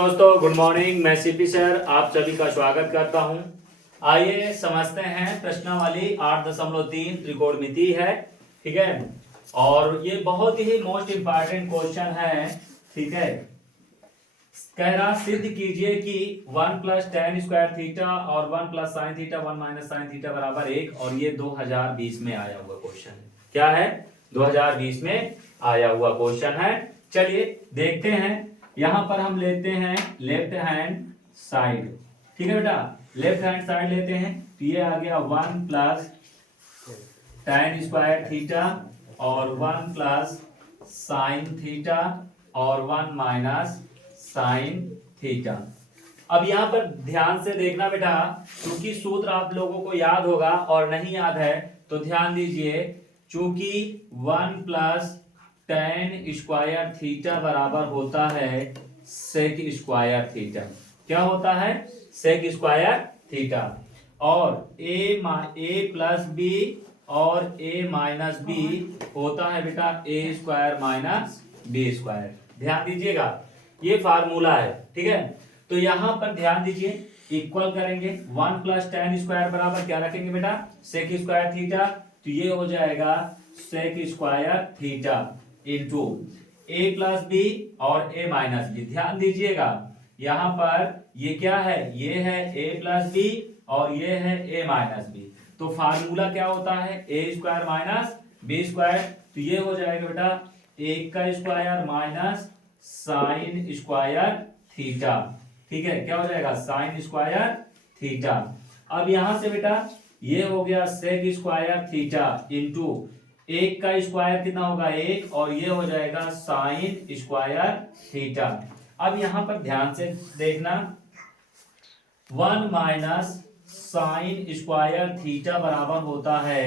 दोस्तों good morning, मैं CP sir आप सभी का स्वागत करता हूं। आइए समझते हैं प्रश्नावली 8.3 त्रिकोणमिति है। ठीक है, और ये बहुत ही मोस्ट इंपॉर्टेंट क्वेश्चन है। ठीक है, कह रहा सिद्ध कीजिए कि 1 प्लस टेन स्क्वायर थीटा और 1 plus sine theta 1 minus sine theta बराबर 1, और ये 2020 में आया हुआ क्वेश्चन है। क्या है? 2020 में आया हुआ क्वेश्चन है। चलिए देखते हैं। यहां पर हम लेते हैं लेफ्ट हैंड साइड। ठीक है बेटा, लेफ्ट हैंड साइड लेते हैं तो ये आ गया 1 प्लस टेन स्क्वायर थीटा और 1 प्लस साइन थीटा और 1 माइनस साइन थीटा। अब यहां पर ध्यान से देखना बेटा, क्योंकि सूत्र आप लोगों को याद होगा और नहीं याद है तो ध्यान दीजिए। चूंकि 1 प्लस टेन स्क्वायर थीटा बराबर होता है सेक स्क्वायर थीटा। क्या होता है? Sec square theta. और ए प्लस बी और ए माइनस बी होता है बेटा ए स्क्वायर माइनस बी स्क्वायर। ध्यान दीजिएगा, ये फार्मूला है। ठीक है, तो यहां पर ध्यान दीजिए, इक्वल करेंगे 1 प्लस टेन स्क्वायर बराबर क्या रखेंगे बेटा? Sec square theta. तो ये हो जाएगा sec square theta into A plus B और ए माइनस बी। ध्यान दीजिएगा, यहां पर ये क्या है? ये है ए प्लस बी और ये है ए माइनस बी। तो फार्मूला क्या होता है? ए स्क्वायर माइनस बी स्क्वायर। तो ये हो जाएगा बेटा एक का square minus sine square theta. ठीक है, क्या हो जाएगा? Sine square theta. अब यहां से बेटा ये हो गया सेक स्क्वायर थीटा इंटू एक का स्क्वायर कितना होगा? एक, और ये हो जाएगा साइन स्क्वायर थीटा। अब यहां पर ध्यान से देखना, 1 माइनस साइन स्क्वायर थीटा बराबर होता है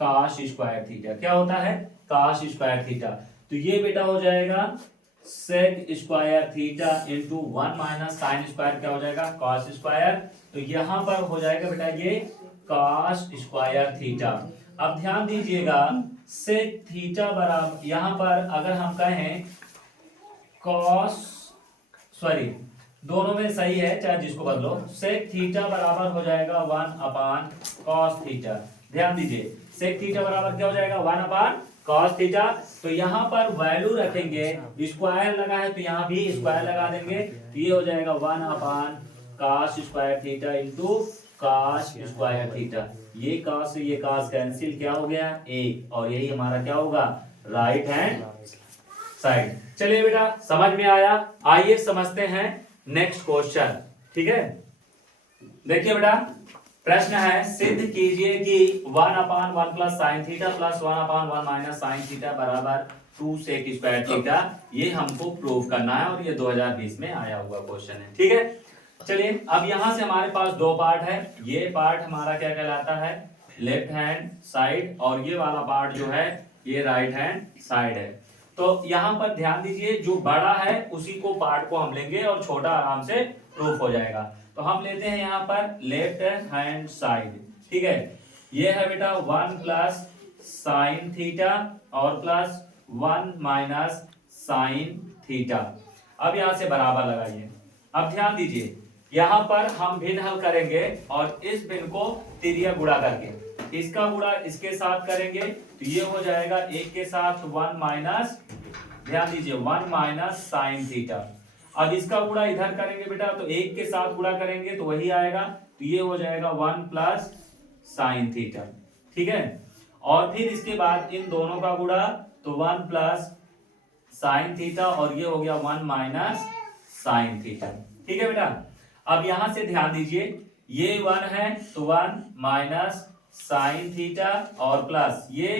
काश स्क्वायर थीटा। क्या होता है? काश स्क्वायर थीटा। तो ये बेटा हो जाएगा sec square theta into 1 minus sine square क्या हो जाएगा? Cos square. तो यहां पर हो जाएगा बेटा ये कॉस स्क्वायर थीटा। अब ध्यान दीजिएगा, सेक थीटा बराबर यहां पर अगर हम कहें कॉस, सॉरी दोनों में सही है चाहे जिसको बदलो, सेक थीटा बराबर हो जाएगा 1 अपान कॉस थीटा। ध्यान दीजिए, सेक थीटा बराबर क्या हो जाएगा? 1 अपान कॉस थीटा। तो यहां पर वैल्यू रखेंगे, स्क्वायर लगा है तो यहां भी स्क्वायर लगा देंगे। तो ये हो जाएगा 1 अपान cos square theta into cos square theta. ये कॉस से ये कॉस कैंसिल, क्या हो गया? ए, और यही हमारा क्या होगा? Right hand side. चलिए बेटा समझ में आया। आइए समझते हैं नेक्स्ट क्वेश्चन। ठीक है, देखिए बेटा प्रश्न है सिद्ध कीजिए कि 1 अपान 1 प्लस साइन थीटा प्लस 1 अपान 1 माइनस साइन थीटा बराबर 2 सेक स्क्वायर थीटा। ये हमको प्रूव करना है और ये 2020 में आया हुआ क्वेश्चन है। ठीक है, चलिए अब यहां से हमारे पास दो पार्ट है। ये पार्ट हमारा क्या कहलाता है? लेफ्ट हैंड साइड, और ये वाला पार्ट जो है ये राइट हैंड साइड है। तो यहां पर ध्यान दीजिए, जो बड़ा है उसी को पार्ट को हम लेंगे और छोटा आराम से प्रूफ हो जाएगा। तो हम लेते हैं यहां पर लेफ्ट हैंड साइड। ठीक है, ये है बेटा 1 प्लस साइन थीटा और प्लस 1 माइनस साइन थीटा। अब यहां से बराबर लगाइए। अब ध्यान दीजिए, यहां पर हम भिन्न हल करेंगे और इस भिन्न को तिरिया गुणा करके इसका गुणा इसके साथ करेंगे तो ये हो जाएगा एक के साथ 1 माइनस, ध्यान दीजिए 1 माइनस साइन थीटा। अब इसका गुणा इधर करेंगे बेटा तो एक के साथ गुणा करेंगे तो वही आएगा। तो ये हो जाएगा 1 प्लस साइन थीटा। ठीक है, और फिर इसके बाद इन दोनों का गुणा तो 1 प्लस साइन थीटा और ये हो गया 1 माइनस साइन थीटा। ठीक है बेटा, अब यहां से ध्यान दीजिए, ये 1 है तो 1 माइनस साइन थीटा और प्लस ये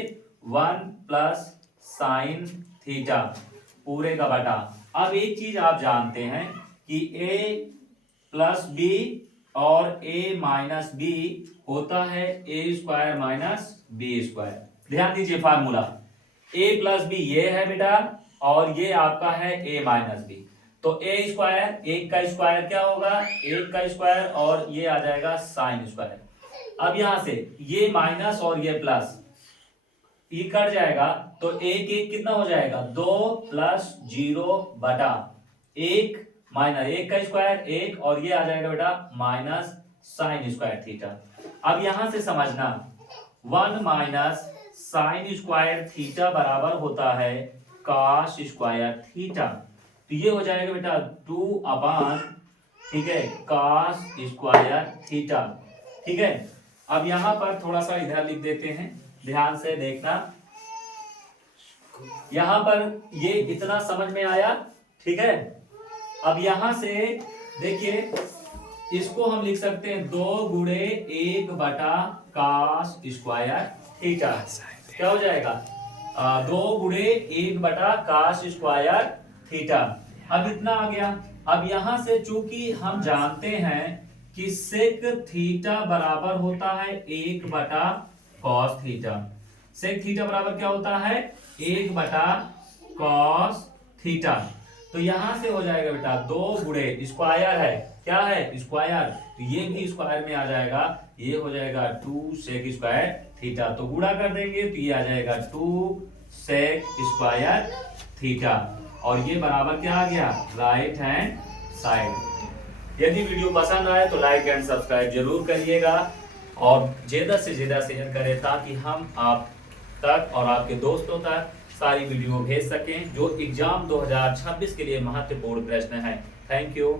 1 प्लस साइन थीटा पूरे का बटा। अब एक चीज आप जानते हैं कि a प्लस बी और a माइनस बी होता है ए स्क्वायर माइनस बी स्क्वायर। ध्यान दीजिए फार्मूला, a प्लस बी ये है बेटा और ये आपका है a माइनस बी। तो ए स्क्वायर, एक का स्क्वायर क्या होगा? एक का स्क्वायर और ये आ जाएगा साइन स्क्वायर। अब यहां से ये माइनस और ये प्लस ये कट जाएगा तो एक एक कितना हो जाएगा? 2 प्लस 0 बटा 1 माइनस 1 का स्क्वायर 1 और ये आ जाएगा बेटा माइनस साइन स्क्वायर थीटा। अब यहां से समझना 1 माइनस साइन स्क्वायर थीटा बराबर होता है कॉस स्क्वायर थीटा। तो ये हो जाएगा बेटा 2 अपान, ठीक है, कॉस स्क्वायर थीटा। ठीक है, अब यहां पर थोड़ा सा इधर लिख देते हैं, ध्यान से देखना। यहां पर ये इतना समझ में आया, ठीक है। अब यहां से देखिए इसको हम लिख सकते हैं 2 गुणे 1 बटा कॉस स्क्वायर थीटा। क्या हो जाएगा 2 गुणे 1 बटा कॉस स्क्वायर थीटा। अब इतना आ गया। अब यहां से चूंकि हम जानते हैं कि सेक थीटा बराबर होता है 1 बटा कॉस थीटा। सेक थीटा बराबर क्या होता है 1 बटा कॉस थीटा। तो यहां से हो जाएगा बेटा 2 गुणे स्क्वायर है, क्या है स्क्वायर, तो ये भी स्क्वायर में आ जाएगा, ये हो जाएगा 2 सेक स्क्वायर थीटा। तो गुणा कर देंगे तो ये आ जाएगा 2 सेक स्क्वायर थीटा और ये बराबर क्या आ गया राइट हैंड साइड। यदि वीडियो पसंद आए तो लाइक एंड सब्सक्राइब जरूर करिएगा और ज्यादा से ज्यादा शेयर करें ताकि हम आप तक और आपके दोस्तों तक सारी वीडियो भेज सकें जो एग्जाम 2026 के लिए महत्वपूर्ण प्रश्न है। Thank you.